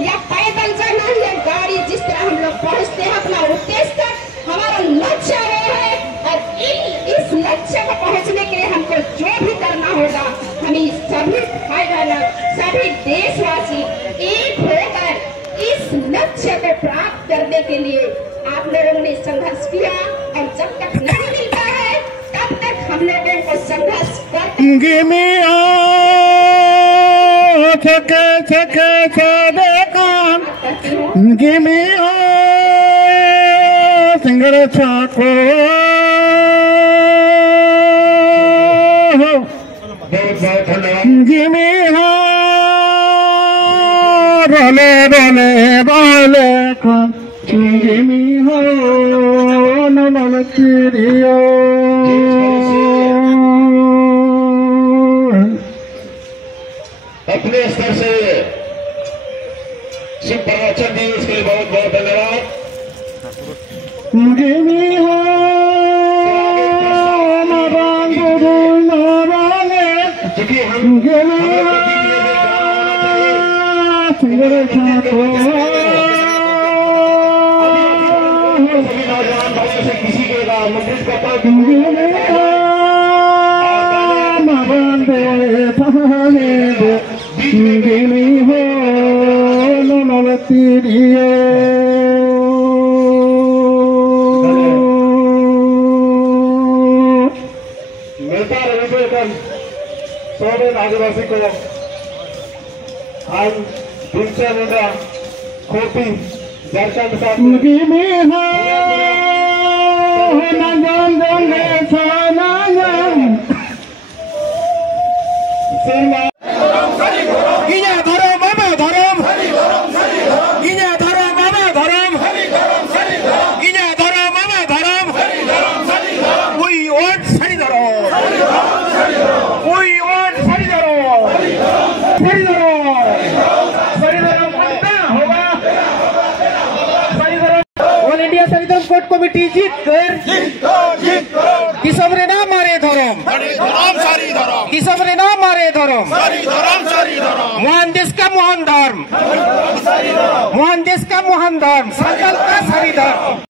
या पैदल चलना है या गाड़ी, जिस तरह हम लोग पहुँचते हैं अपना उद्देश्य तक, हमारा लक्ष्य है। और इस लक्ष्य को पहुँचने के लिए हमको जो भी करना होगा, हमें सभी भाई बहन, सभी देशवासी एक होकर इस लक्ष्य को प्राप्त करने के लिए आप लोगों ने संघर्ष किया। और जब तक नहीं मिलता है तब तक हम लोगों को संघर्ष करते Give me a single chocolate. Give me a role. Give me a no अपने स्तर से शिव प्रवचन दी, इसके लिए बहुत बहुत धन्यवाद। चूंकि हम किसी के मुद्रित करता मिलता रहे सोरेन आदिवासी को आज तुमसे मुद्रा खोटी झारखंड कोर्ट कमिटी जीत कर किसमरे ना मारे धर्म किसमरे ना मारे धर्म महान देश का महान धर्म महान देश का महान धर्म संकल्प का सारी धर्म।